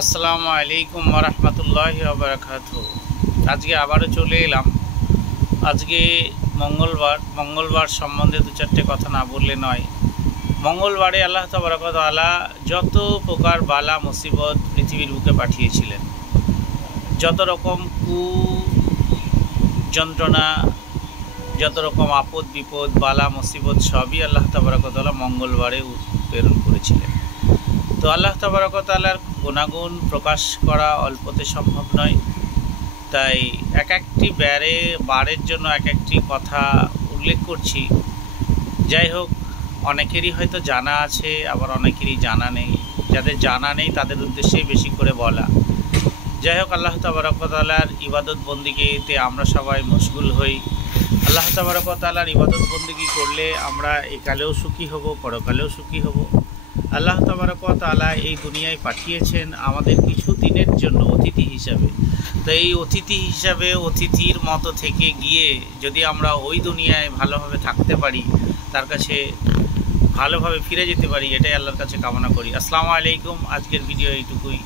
আসসালামু আলাইকুম ওয়া রাহমাতুল্লাহি ওয়া বারাকাতুহু। আজকে আবারও চলে এলাম। আজকে মঙ্গলবার সম্বন্ধে দু চারটে কথা না বললে নয়। মঙ্গলবারে আল্লাহ তাবারক ওয়া তাআলা যত প্রকার বালা মুসিবত পৃথিবীর বুকে পাঠিয়েছিলেন, যত রকম যন্ত্রণা, যত রকম আপদ বিপদ বালা মুসিবত সবই আল্লাহ তাবারক ওয়া তাআলা মঙ্গলবারে প্রেরণ করেছিলেন। তো আল্লাহ তাবারক ওয়া তাআলার গুণাগুণ প্রকাশ করা অল্পতে সম্ভব নয়, তাই এক একটি বারের জন্য এক একটি কথা উল্লেখ করছি। যাই হোক, অনেকেরই হয়তো জানা আছে, আবার অনেকেরই জানা নেই। যাদের জানা নেই তাদের উদ্দেশ্যেই বেশি করে বলা। যাই হোক, আল্লাহ তাবারক ওয়া তাআলার ইবাদত বন্দিগিতে আমরা সবাই মশগুল হই। আল্লাহ তাবারক ওয়া তাআলার ইবাদত বন্দিগি করলে আমরা একালেও সুখী হব, পরকালেও সুখী হব। আল্লাহ তাবারক ওয়া তাআলা এই দুনিয়ায় পাঠিয়েছেন আমাদের কিছু দিনের জন্য অতিথি হিসাবে। তো এই অতিথি হিসাবে অতিথির মতো থেকে গিয়ে যদি আমরা ওই দুনিয়ায় ভালোভাবে থাকতে পারি, তার কাছে ভালোভাবে ফিরে যেতে পারি, এটাই আল্লাহর কাছে কামনা করি। আসসালামু আলাইকুম। আজকের ভিডিও এইটুকুই।